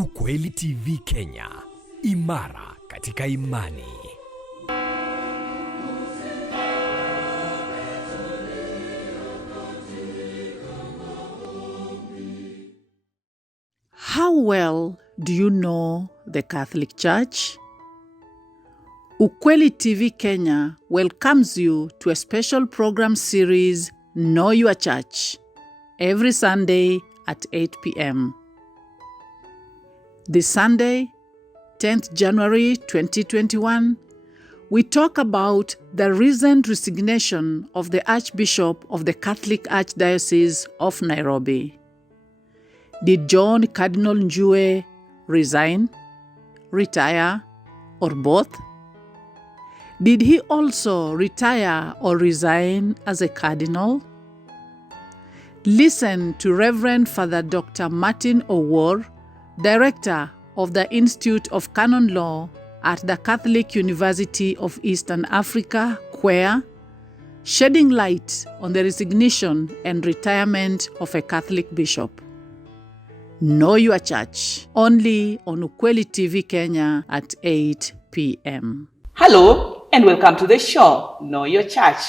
Ukweli TV Kenya, imara katika imani. How well do you know the Catholic Church? Ukweli TV Kenya welcomes you to a special program series, Know Your Church, every Sunday at 8 p.m. This Sunday, 10th January 2021, we talk about the recent resignation of the Archbishop of the Catholic Archdiocese of Nairobi. Did John Cardinal Njue resign, retire, or both? Did he also retire or resign as a cardinal? Listen to Reverend Father Dr. Martin Owuor, Director of the Institute of Canon Law at the Catholic University of Eastern Africa, QUER, shedding light on the resignation and retirement of a Catholic bishop. Know Your Church, only on Ukweli TV Kenya at 8 p.m. Hello and welcome to the show, Know Your Church.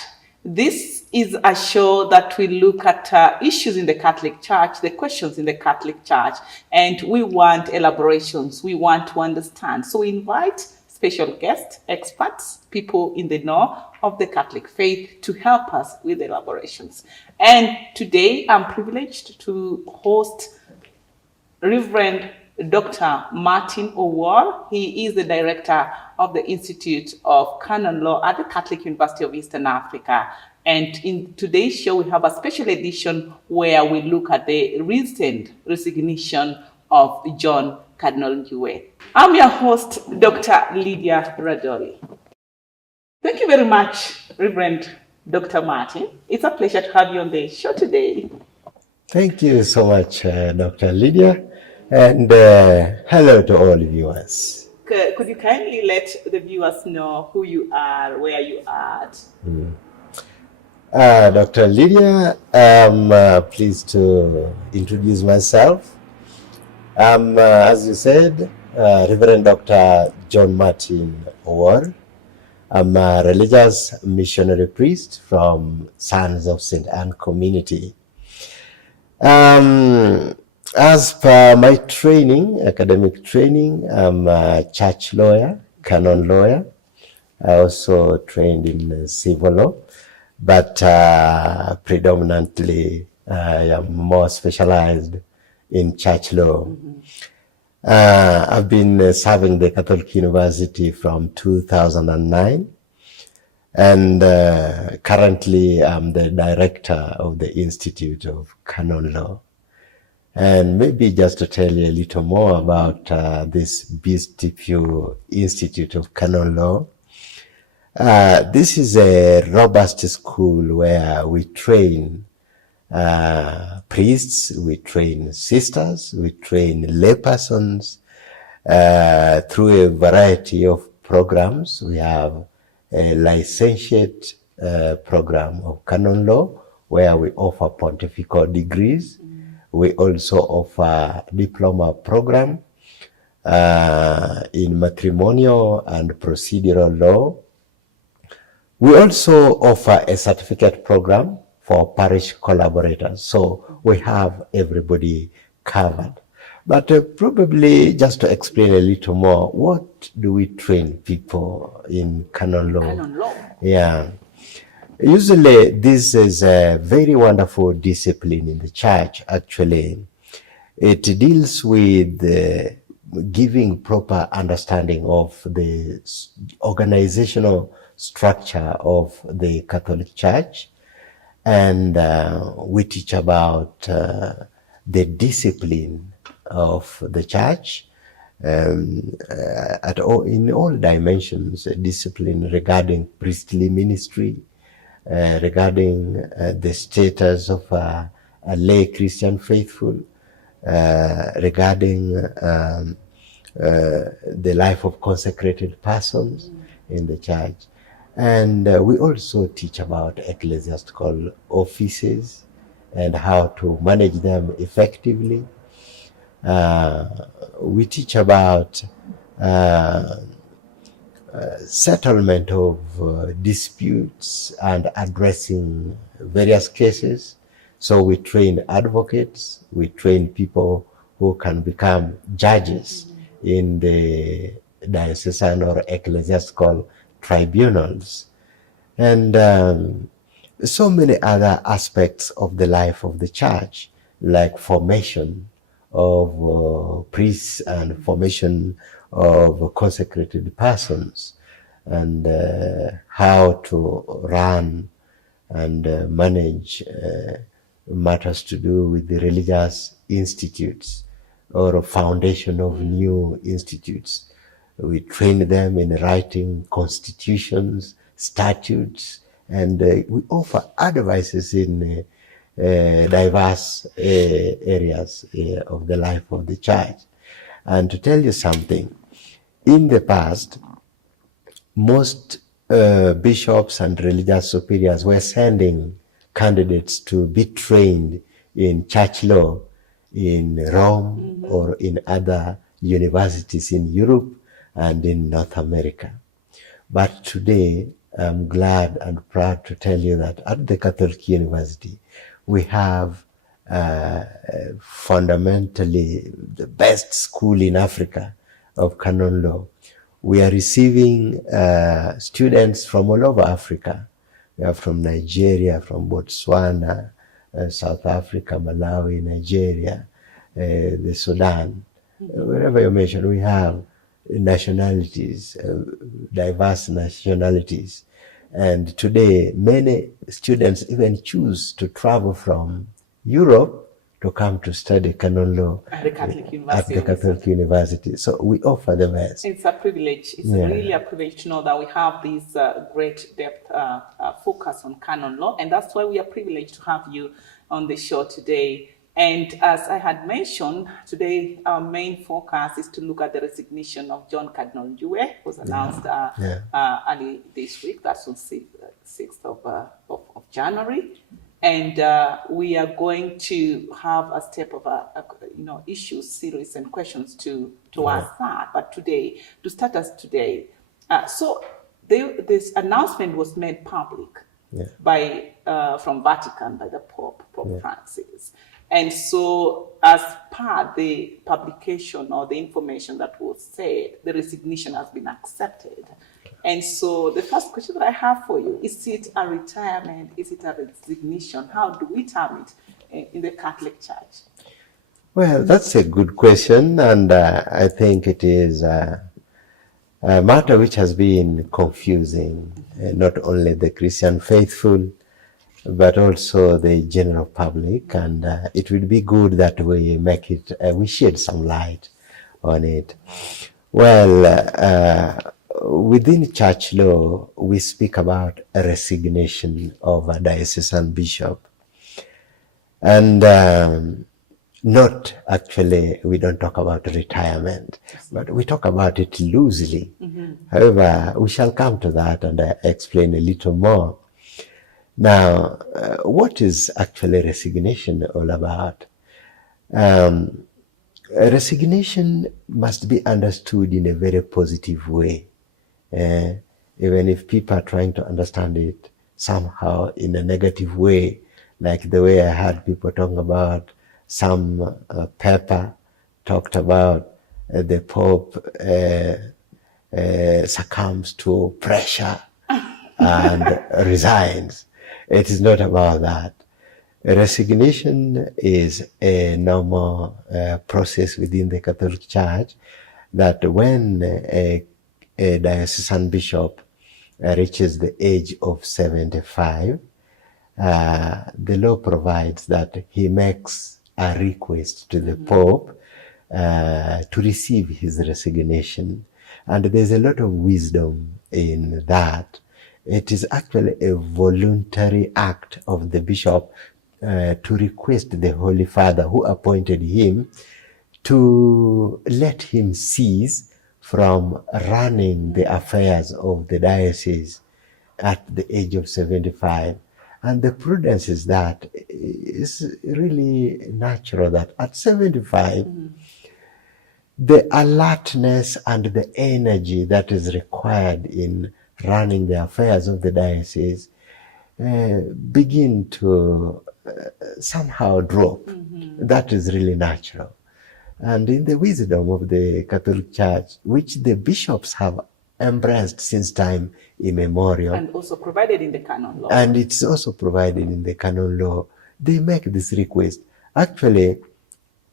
This is a show that will look at issues in the Catholic Church, the questions in the Catholic Church, and we want elaborations, we want to understand. So we invite special guests, experts, people in the know of the Catholic faith to help us with the elaborations. And today I'm privileged to host Reverend Dr. Martin Owuor. He is the director of the Institute of Canon Law at the Catholic University of Eastern Africa. And in today's show, we have a special edition where we look at the recent resignation of John Cardinal Njue. I'm your host, Dr. Lydia Radoli. Thank you very much, Reverend Dr. Martin. It's a pleasure to have you on the show today. Thank you so much, Dr. Lydia. And hello to all viewers. Could you kindly let the viewers know who you are, where you are at? Dr. Lydia, I'm pleased to introduce myself. I'm, as you said, Reverend Dr. John Martin Owuor. I'm a religious missionary priest from Sons of St. Anne Community. As per my training, academic training, I'm a church lawyer, canon lawyer. I also trained in civil law, but predominantly I am more specialized in church law. I've been serving the Catholic University from 2009, and currently I'm the director of the Institute of Canon Law. And maybe just to tell you a little more about this beautiful Institute of Canon Law. This is a robust school where we train priests, we train sisters, we train laypersons through a variety of programs. We have a licentiate program of canon law where we offer pontifical degrees. We also offer diploma program in matrimonial and procedural law. We also offer a certificate program for parish collaborators. So we have everybody covered. But probably just to explain a little more, what do we train people in canon law? Canon law. Yeah. Usually, this is a very wonderful discipline in the church, actually. It deals with giving proper understanding of the organizational structure of the Catholic Church. And we teach about the discipline of the church in all dimensions, discipline regarding priestly ministry, regarding the status of a lay Christian faithful, regarding the life of consecrated persons in the church. And we also teach about ecclesiastical offices and how to manage them effectively. we teach about settlement of disputes and addressing various cases. So we train advocates, we train people who can become judges in the diocesan or ecclesiastical tribunals. And so many other aspects of the life of the church, like formation of priests and formation of consecrated persons, and how to run and manage matters to do with the religious institutes or a foundation of new institutes. We train them in writing constitutions, statutes, and we offer advices in diverse areas of the life of the church. And to tell you something, in the past, most bishops and religious superiors were sending candidates to be trained in church law in Rome or in other universities in Europe and in North America. But today, I'm glad and proud to tell you that at the Catholic University, we have fundamentally the best school in Africa of canon law. We are receiving students from all over Africa. We are from Nigeria, from Botswana, South Africa, Malawi, Nigeria, the Sudan. Wherever you mention, we have nationalities, diverse nationalities. And today, many students even choose to travel from Europe to come to study canon law at the Catholic University. So we offer the best. It's a privilege. It's really a privilege to know that we have this great depth focus on canon law. And that's why we are privileged to have you on the show today. And as I had mentioned, today our main focus is to look at the resignation of John Cardinal Njue, who was announced early this week. That's on 6th of January. And we are going to have a step of issues, series, and questions to ask that. But today, to start us today, this announcement was made public by from Vatican by the Pope Francis. And so, as part the publication or the information that was said, the resignation has been accepted. And so the first question that I have for you, is it a retirement? Is it a resignation? How do we term it in the Catholic Church? Well, that's a good question. And I think it is a matter which has been confusing, not only the Christian faithful, but also the general public. And it would be good that we make it, we shed some light on it. Well, within church law, we speak about a resignation of a diocesan bishop. And not actually, we don't talk about retirement, but we talk about it loosely. However, we shall come to that and explain a little more. Now, what is actually resignation all about? Resignation must be understood in a very positive way. Even if people are trying to understand it somehow in a negative way, like the way I heard people talking about some paper talked about the Pope succumbs to pressure and resigns. It is not about that. Resignation is a normal process within the Catholic Church that when a diocesan bishop reaches the age of 75, the law provides that he makes a request to the Pope to receive his resignation. And there's a lot of wisdom in that. It is actually a voluntary act of the bishop to request the Holy Father who appointed him to let him cease from running the affairs of the diocese at the age of 75. And the prudence is that it's really natural that at 75, the alertness and the energy that is required in running the affairs of the diocese begin to somehow drop. That is really natural. And in the wisdom of the Catholic Church, which the bishops have embraced since time immemorial, and also provided in the canon law, and it's also provided in the canon law, they make this request. Actually,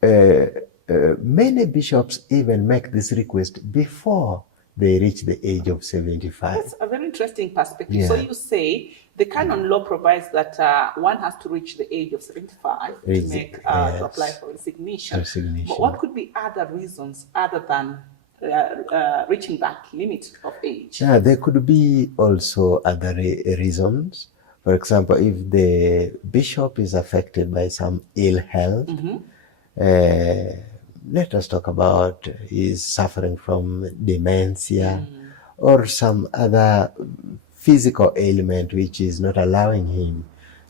many bishops even make this request before they reach the age of 75. That's a very interesting perspective. Yeah. So you say the canon law provides that one has to reach the age of 75 to make to apply for resignation. But what could be other reasons other than reaching that limit of age? Yeah, there could be also other reasons. For example, if the bishop is affected by some ill health, let us talk about he's suffering from dementia or some other physical ailment which is not allowing him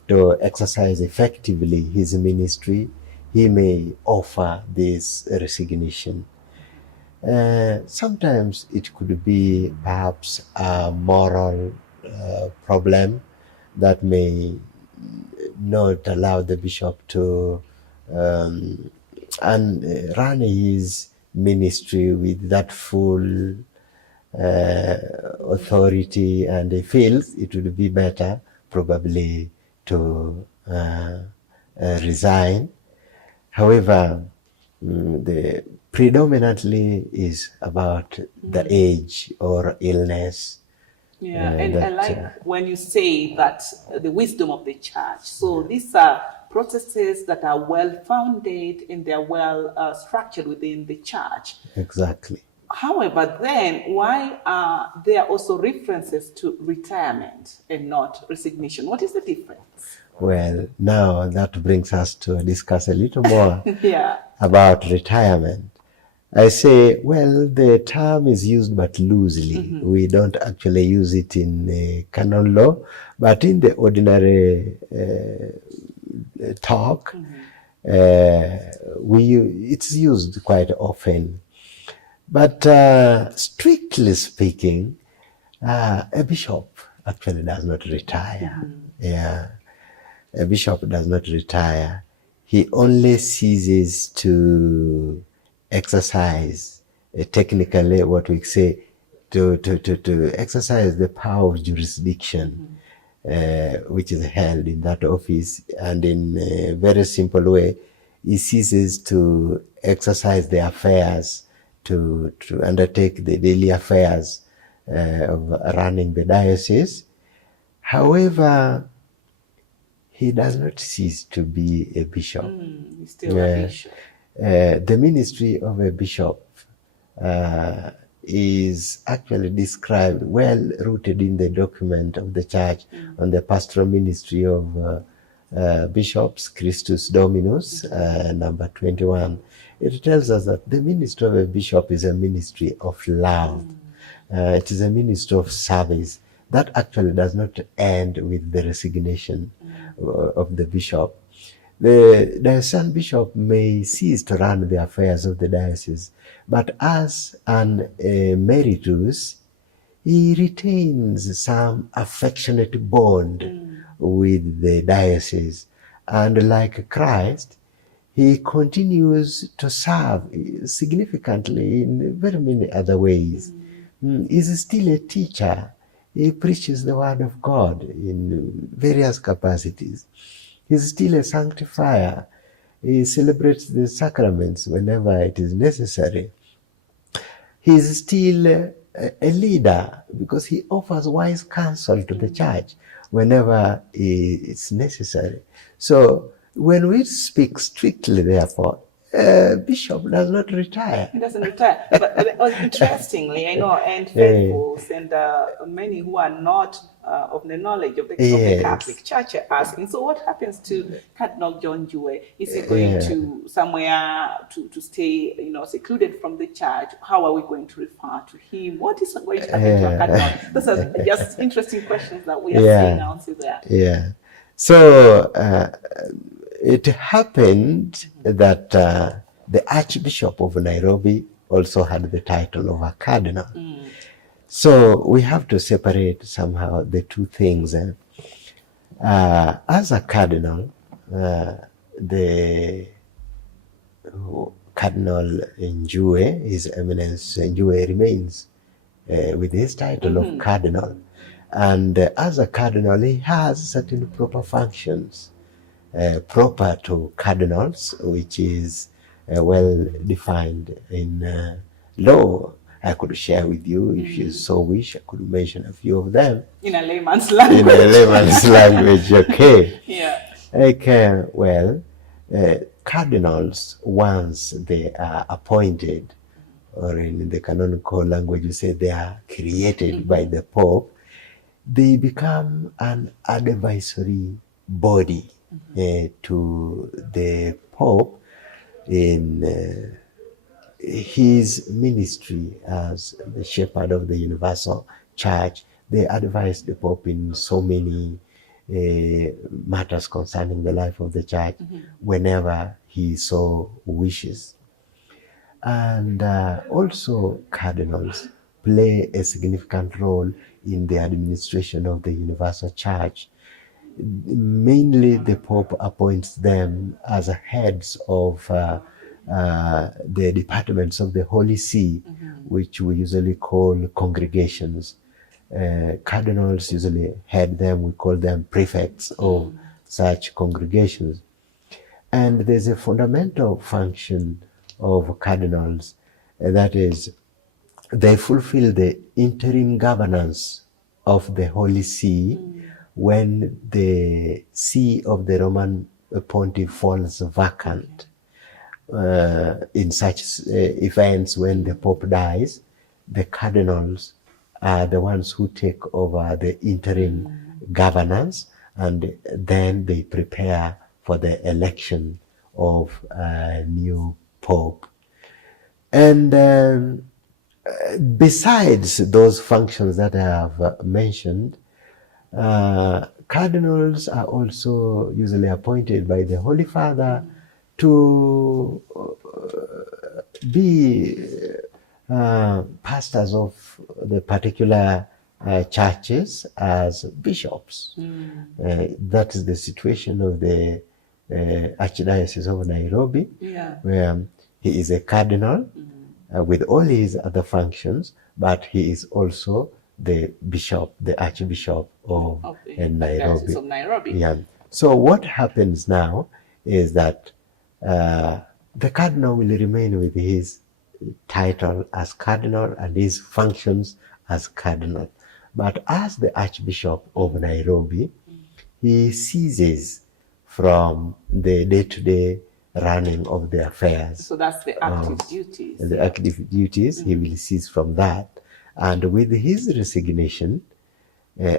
to exercise effectively his ministry, he may offer this resignation. Sometimes it could be perhaps a moral problem that may not allow the bishop to run his ministry with that full authority, and he feels it would be better probably to resign. However, the predominantly is about the age or illness. Yeah, and I like when you say that the wisdom of the church. So these are processes that are well-founded and they're well structured within the church. Exactly. However, then why are there also references to retirement and not resignation? What is the difference? Well, now that brings us to discuss a little more about retirement. I say, well, the term is used but loosely. We don't actually use it in canon law, but in the ordinary talk, it's used quite often. But strictly speaking, a bishop actually does not retire. Yeah, a bishop does not retire. He only ceases to exercise technically what we say to exercise the power of jurisdiction, which is held in that office, and in a very simple way, he ceases to exercise the affairs, to undertake the daily affairs of running the diocese. However, he does not cease to be a bishop. He's still a bishop. The ministry of a bishop is actually described, well rooted in the document of the church on the pastoral ministry of bishops, Christus Dominus, number 21. It tells us that the ministry of a bishop is a ministry of love. It is a ministry of service. That actually does not end with the resignation of the bishop. The diocesan bishop may cease to run the affairs of the diocese, but as an emeritus, he retains some affectionate bond with the diocese. And like Christ, he continues to serve significantly in very many other ways. He's still a teacher. He preaches the word of God in various capacities. He's still a sanctifier. He celebrates the sacraments whenever it is necessary. He's still a leader because he offers wise counsel to the church whenever it's necessary. So when we speak strictly, therefore, bishop does not retire. He doesn't retire. But interestingly, I know, and faithfuls and many who are not of the knowledge of the Catholic Church are asking, so what happens to Cardinal John Njue? Is he going to somewhere to stay, secluded from the church? How are we going to refer to him? What is going to happen to a Cardinal? Those are just interesting questions that we are seeing out there. Yeah. So it happened that the Archbishop of Nairobi, also had the title of a cardinal. So we have to separate somehow the two things. As a cardinal, the Cardinal Njue, His Eminence Njue, remains with his title of cardinal. And as a cardinal, he has certain proper functions proper to cardinals, which is well defined in law. I could share with you, if you so wish. I could mention a few of them. In a layman's language. In a layman's language, okay. Yeah. Okay, well, cardinals, once they are appointed, or in the canonical language, you say they are created by the Pope, they become an advisory body to the Pope in his ministry as the shepherd of the universal church. They advise the Pope in so many matters concerning the life of the church whenever he so wishes. And also cardinals play a significant role in the administration of the universal church. Mainly the Pope appoints them as heads of the departments of the Holy See, which we usually call congregations. Cardinals usually head them, we call them prefects of such congregations. And there's a fundamental function of cardinals, that is, they fulfill the interim governance of the Holy See when the see of the Roman pontiff falls vacant. In such events, when the Pope dies, the cardinals are the ones who take over the interim governance, and then they prepare for the election of a new Pope. And besides those functions that I have mentioned, cardinals are also usually appointed by the Holy Father to be pastors of the particular churches as bishops. That is the situation of the Archdiocese of Nairobi, where he is a cardinal with all his other functions, but he is also the bishop, the Archbishop of Nairobi. Of Nairobi. Yeah. So what happens now is that the cardinal will remain with his title as cardinal and his functions as cardinal. But as the Archbishop of Nairobi, he ceases from the day-to-day running of the affairs. So that's the active duties. The active duties, he will cease from that. And with his resignation,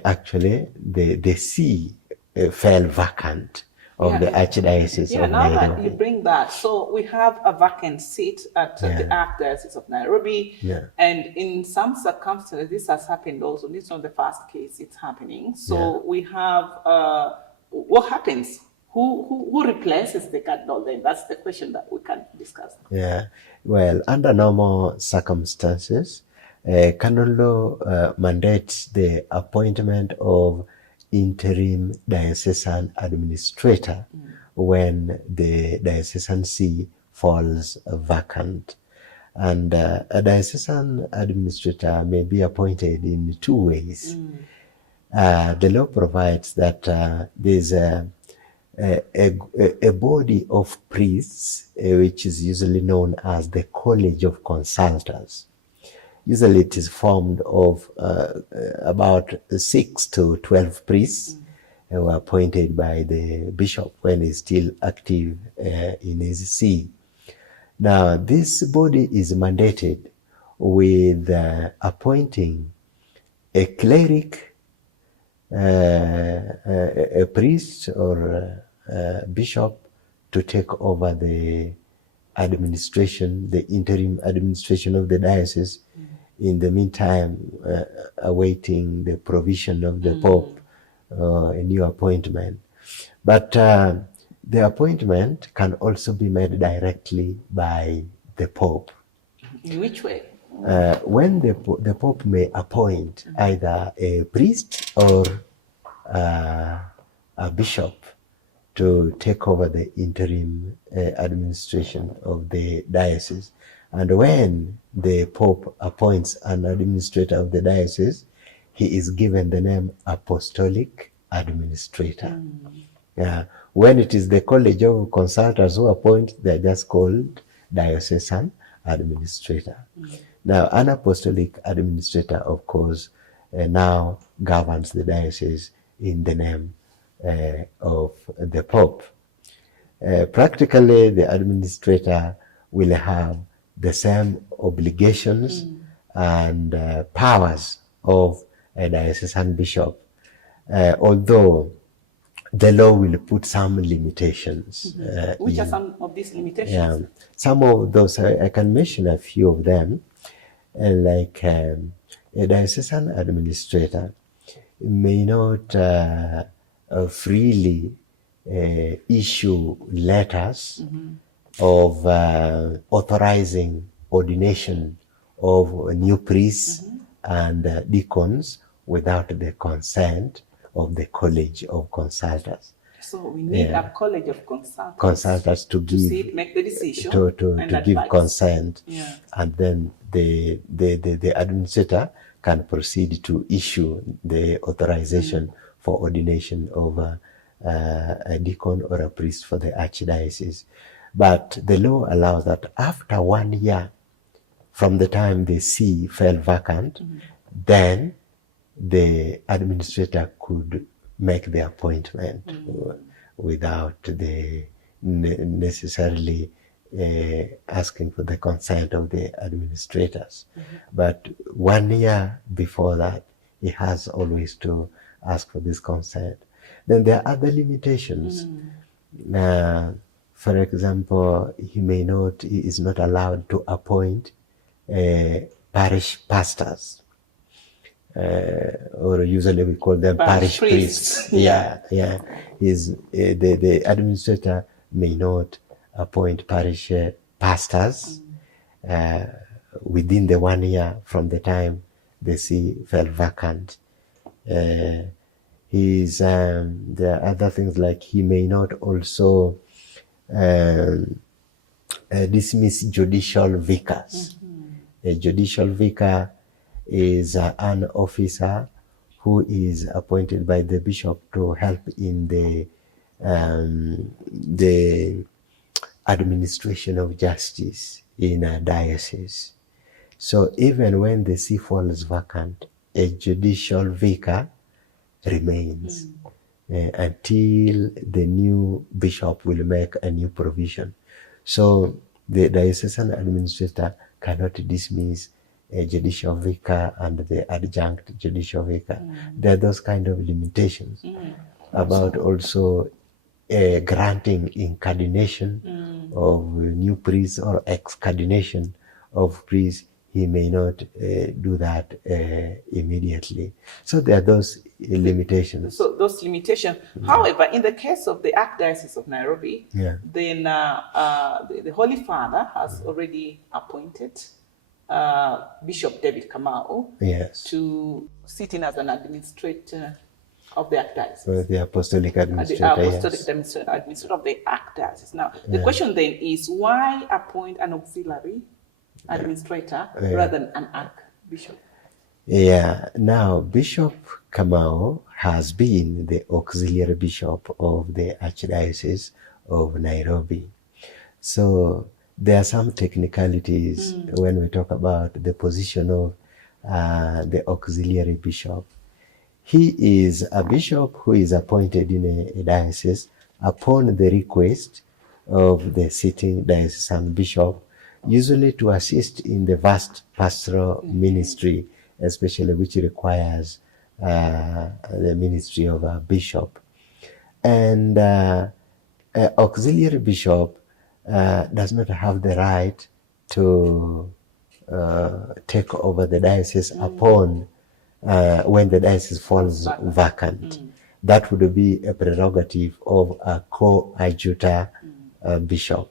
actually, the see fell vacant of the Archdiocese of now Nairobi. that you bring that, so we have a vacant seat at the Archdiocese of Nairobi, and in some circumstances, this has happened also. This is not the first case it's happening. So we have, what happens? Who replaces the cardinal then? That's the question that we can discuss. Yeah, well, under normal circumstances, canon law mandates the appointment of interim diocesan administrator when the diocesan see falls vacant. And a diocesan administrator may be appointed in two ways. The law provides that there's a body of priests, which is usually known as the College of Consultors. Usually it is formed of about 6 to 12 priests who are appointed by the bishop when he's still active in his see. Now, this body is mandated with appointing a cleric, a priest or a bishop to take over the administration, the interim administration of the diocese, in the meantime awaiting the provision of the Pope, a new appointment. But the appointment can also be made directly by the Pope. In which way? When the Pope may appoint either a priest or a bishop to take over the interim administration of the diocese. And when the Pope appoints an administrator of the diocese, he is given the name Apostolic Administrator. When it is the College of Consultors who appoint, they are just called Diocesan Administrator. Now, an Apostolic Administrator, of course, now governs the diocese in the name of the Pope. Practically, the administrator will have the same obligations and powers of a diocesan bishop, although the law will put some limitations. Which are some of these limitations? Some of those, I can mention a few of them, like a diocesan administrator may not freely issue letters of authorizing ordination of new priests and deacons without the consent of the College of Consultors. So we need a College of Consultors to give, make the decision, to give consent, and then the administrator can proceed to issue the authorization for ordination of a deacon or a priest for the archdiocese. But the law allows that after 1 year from the time the see fell vacant, then the administrator could make the appointment without the necessarily asking for the consent of the administrators. But 1 year before that, he has always to ask for this consent. Then there are other limitations. For example, he is not allowed to appoint parish pastors, or usually we call them parish priests. The administrator may not appoint parish pastors within the 1 year from the time the see fell vacant. There are other things like he may not also dismiss judicial vicars. A judicial vicar is an officer who is appointed by the bishop to help in the administration of justice in a diocese. So even when the see falls vacant, a judicial vicar remains until the new bishop will make a new provision. So the diocesan administrator cannot dismiss a judicial vicar and the adjunct judicial vicar. There are those kind of limitations about also granting incardination of new priests or excardination of priests. He may not do that immediately. So there are those limitations. So those limitations. However, in the case of the Archdiocese of Nairobi, then the Holy Father has already appointed Bishop David Kamau to sit in as an administrator of the Archdiocese. The Apostolic Administrator. Administrator of the Archdiocese. Now, the question then is, why appoint an auxiliary administrator rather than an archbishop? Now Bishop Kamau has been the auxiliary bishop of the Archdiocese of Nairobi. So there are some technicalities when we talk about the position of the auxiliary bishop. He is a bishop who is appointed in a diocese upon the request of the sitting diocesan bishop, usually to assist in the vast pastoral ministry, especially which requires the ministry of a bishop. And auxiliary bishop does not have the right to take over the diocese upon when the diocese falls vacant. That would be a prerogative of a coadjutor bishop.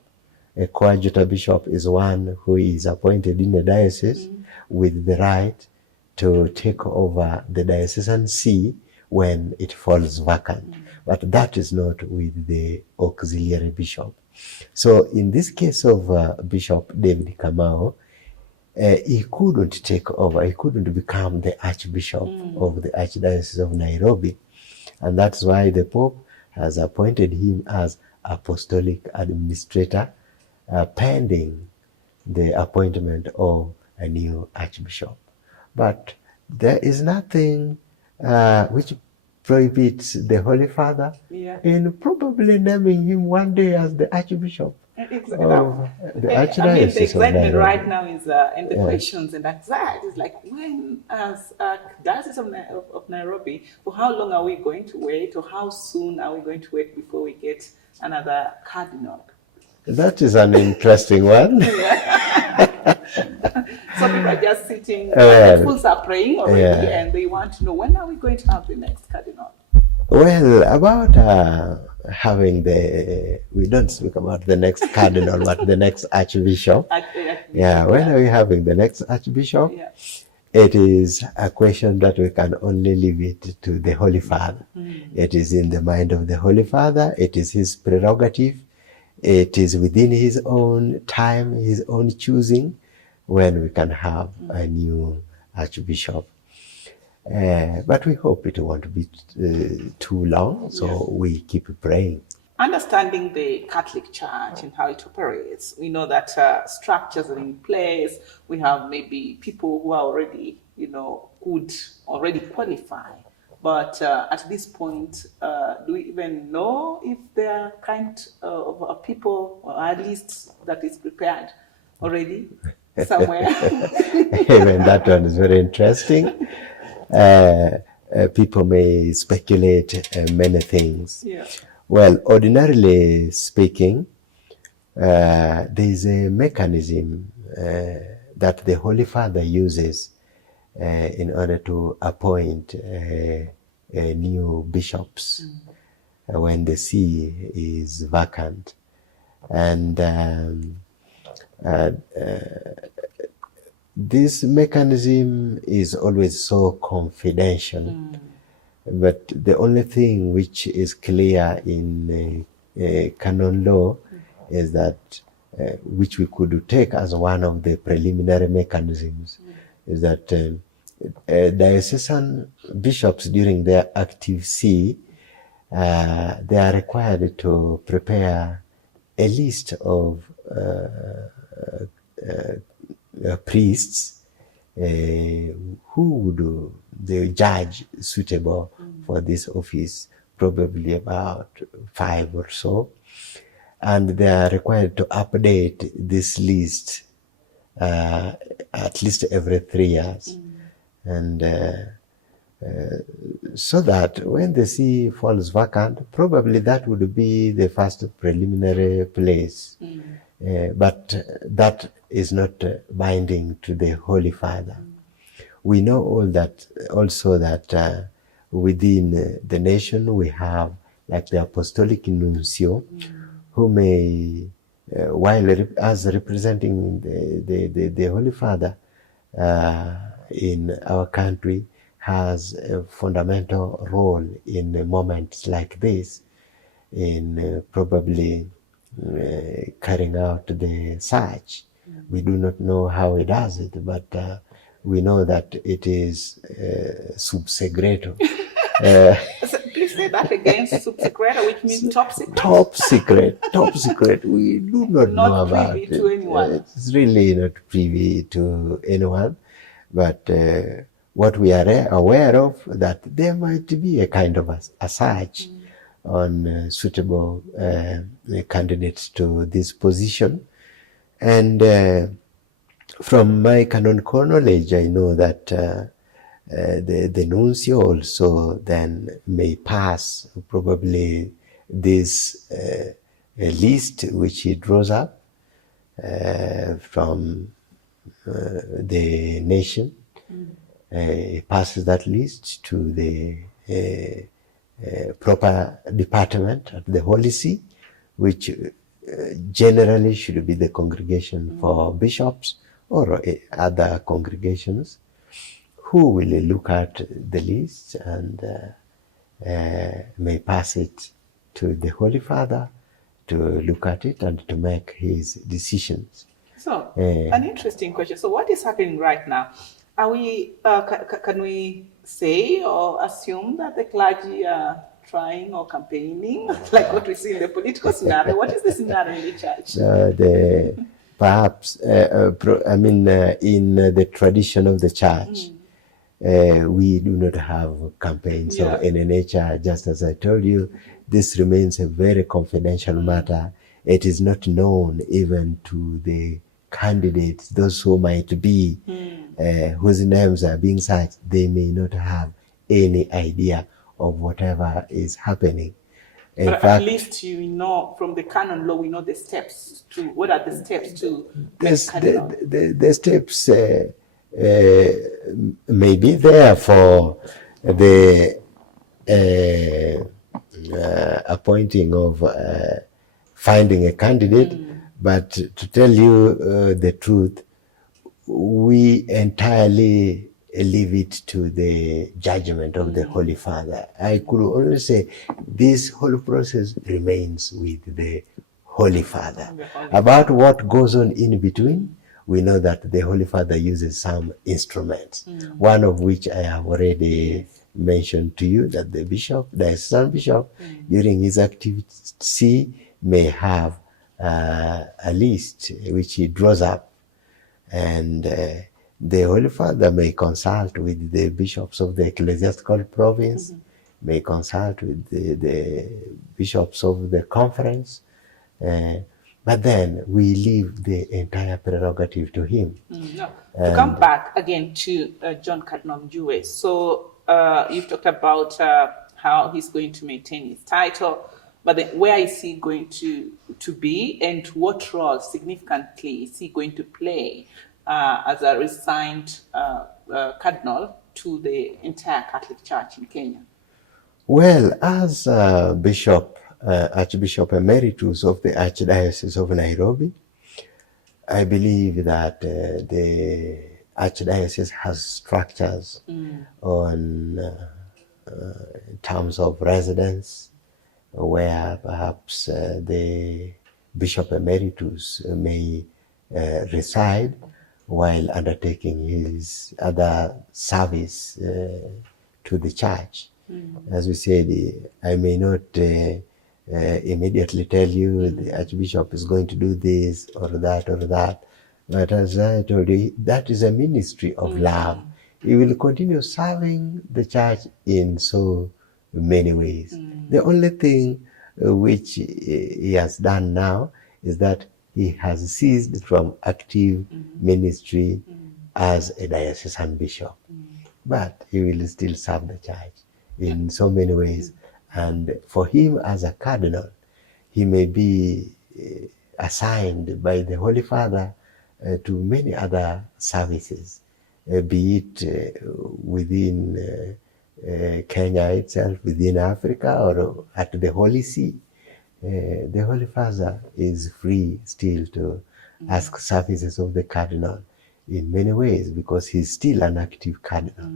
A coadjutor bishop is one who is appointed in a diocese with the right to take over the diocesan see when it falls vacant. But that is not with the auxiliary bishop. So in this case of Bishop David Kamau, he couldn't take over, he couldn't become the Archbishop of the Archdiocese of Nairobi. And that's why the Pope has appointed him as Apostolic Administrator, pending the appointment of a new Archbishop. But there is nothing which prohibits the Holy Father in probably naming him one day as the Archbishop. Exactly. The the excitement right now is in the questions and anxiety is like, when as Diocese of Nairobi, for how long are we going to wait, or how soon are we going to wait before we get another cardinal? That is an interesting one. Some people are just sitting, the fools are praying already, and they want to know, when are we going to have the next cardinal? Well, about having we don't speak about the next cardinal, but the next archbishop. When are we having the next archbishop? It is a question that we can only leave it to the Holy Father. It is in the mind of the Holy Father. It is his prerogative. It is within his own time, his own choosing, when we can have a new archbishop. But we hope it won't be too long, so we keep praying. Understanding the Catholic Church and how it operates, we know that structures are in place. We have maybe people who are already, could already qualify. But at this point, do we even know if there are kind of people, or at least that is prepared already somewhere? Even that one is very interesting. People may speculate many things. Well, ordinarily speaking, there is a mechanism that the Holy Father uses in order to appoint new bishops when the see is vacant. And this mechanism is always so confidential, but the only thing which is clear in canon law is that, which we could take as one of the preliminary mechanisms, is that diocesan bishops during their active see, they are required to prepare a list of priests who would they judge suitable for this office, probably about 5 or so. And they are required to update this list at least every 3 years. And so that when the see falls vacant, probably that would be the first preliminary place. But that is not binding to the Holy Father. We know also that within the nation we have like the Apostolic Nuncio, who may, while as representing the Holy Father in our country, has a fundamental role in moments like this, in probably carrying out the search. We do not know how he does it, but we know that it is sub segreto. Please say that again, sub segreto, which means top secret? Top secret, top secret. We do not know about it. Not privy to anyone. It's really not privy to anyone, but what we are aware of, that there might be a kind of a search on suitable candidates to this position. And from my canonical knowledge, I know that the nuncio also then may pass probably this list which he draws up from the nation. He passes that list to the proper department at the Holy See, which generally should be the congregation for bishops or other congregations who will look at the list and may pass it to the Holy Father to look at it and to make his decisions. So, an interesting question. So, what is happening right now? Are we? Can we say or assume that the clergy are trying or campaigning, like what we see in the political scenario? What is the scenario in the church? Perhaps, in the tradition of the church, we do not have campaigns of any nature. Just as I told you, this remains a very confidential matter. It is not known even to the candidates, those who might be, whose names are being searched. They may not have any idea of whatever is happening. But at least you know from the canon law, we know the steps to, what are the steps to the steps may be there for the appointing of finding a candidate, but to tell you the truth, we entirely leave it to the judgment of the Holy Father. I could only say this whole process remains with the Holy Father. About what goes on in between, we know that the Holy Father uses some instruments, one of which I have already mentioned to you, that the bishop, the assistant bishop, during his activity may have a list which he draws up, and the Holy Father may consult with the bishops of the ecclesiastical province, may consult with the bishops of the conference, but then we leave the entire prerogative to him. To come back again to John Cardinal Njue. So you've talked about how he's going to maintain his title, but then where is he going to be, and what role significantly is he going to play as a resigned cardinal to the entire Catholic Church in Kenya? Well, as Bishop, Archbishop Emeritus of the Archdiocese of Nairobi, I believe that the Archdiocese has structures on in terms of residence, where perhaps the Bishop Emeritus may reside while undertaking his other service to the church. As we said, I may not immediately tell you the Archbishop is going to do this or that, but as I told you, that is a ministry of love. He will continue serving the church in so many ways. The only thing which he has done now is that he has ceased from active ministry as a diocesan bishop, but he will still serve the church in so many ways. And for him as a cardinal, he may be assigned by the Holy Father to many other services, be it within Kenya itself, within Africa, or at the Holy See. The Holy Father is free still to ask services of the cardinal in many ways, because he's still an active cardinal.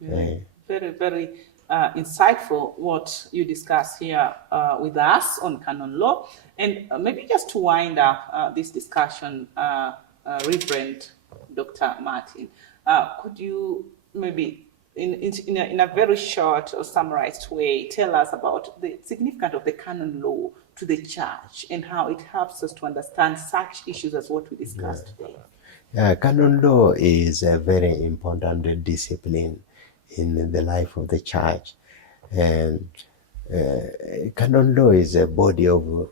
Very, very insightful what you discuss here with us on canon law. And maybe just to wind up this discussion, Reverend Dr. Martin, could you maybe in a very short or summarized way tell us about the significance of the canon law to the church and how it helps us to understand such issues as what we discussed today? Canon law is a very important discipline in the life of the church, and canon law is a body of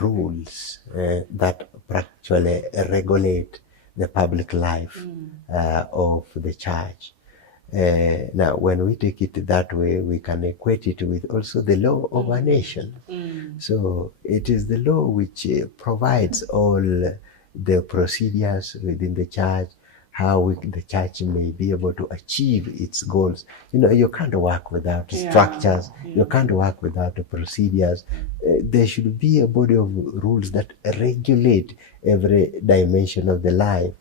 rules that practically regulate the public life of the church. Now, when we take it that way, we can equate it with also the law of a nation. So it is the law which provides all the procedures within the church, how the church may be able to achieve its goals. You can't work without structures. You can't work without procedures. There should be a body of rules that regulate every dimension of the life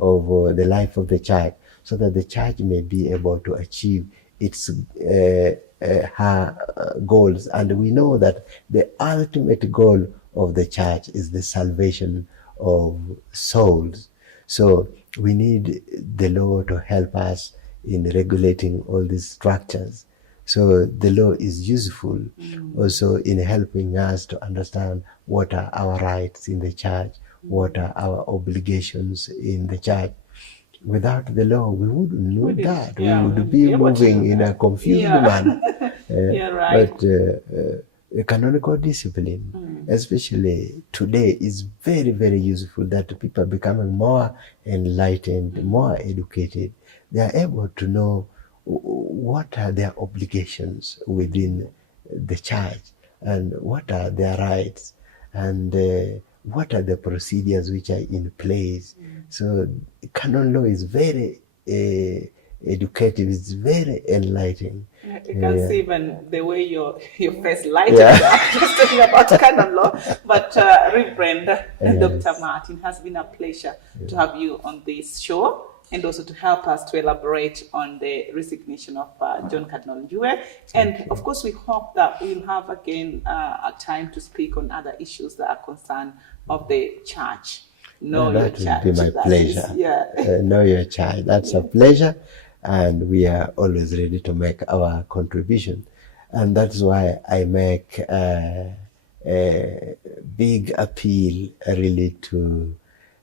of the church, so that the church may be able to achieve its her goals. And we know that the ultimate goal of the church is the salvation of souls. So we need the law to help us in regulating all these structures. So the law is useful also in helping us to understand what are our rights in the church, what are our obligations in the church. Without the law, we wouldn't know that. We would be moving in a confused manner. Right. But canonical discipline, especially today, is very, very useful, that people are becoming more enlightened, more educated. They are able to know what are their obligations within the church, and what are their rights, and what are the procedures which are in place. So canon law is very educative, it's very enlightening. You can see even the way your face lighted up just talking about canon law. But Reverend Dr. Martin, has been a pleasure to have you on this show, and also to help us to elaborate on the resignation of John Cardinal Njue. And of course, we hope that we'll have again a time to speak on other issues that are concerned of the church. That would be my pleasure. Know your church. That's a pleasure. And we are always ready to make our contribution. And that's why I make a big appeal really to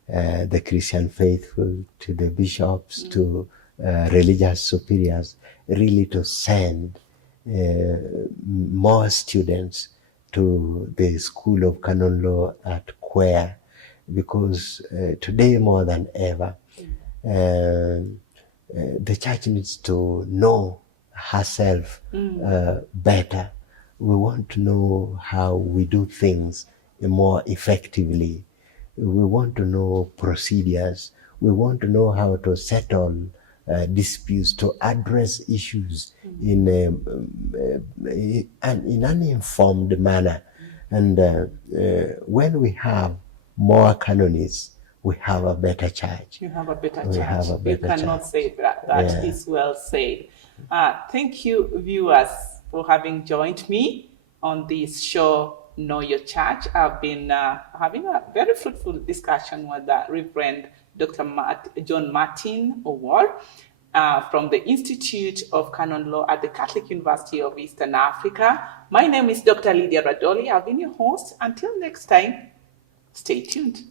the Christian faithful, to the bishops, to religious superiors, really to send more students to the School of Canon Law at Quare, because today more than ever, the church needs to know herself better. We want to know how we do things more effectively. We want to know procedures. We want to know how to settle disputes, to address issues in an informed manner. And when we have more canonists, we have a better church. You have a better church. You cannot say that. That is well said. Thank you, viewers, for having joined me on this show, Know Your Church. I've been having a very fruitful discussion with Reverend Dr. John Martin Award from the Institute of Canon Law at the Catholic University of Eastern Africa. My name is Dr. Lydia Radoli. I've been your host. Until next time, stay tuned.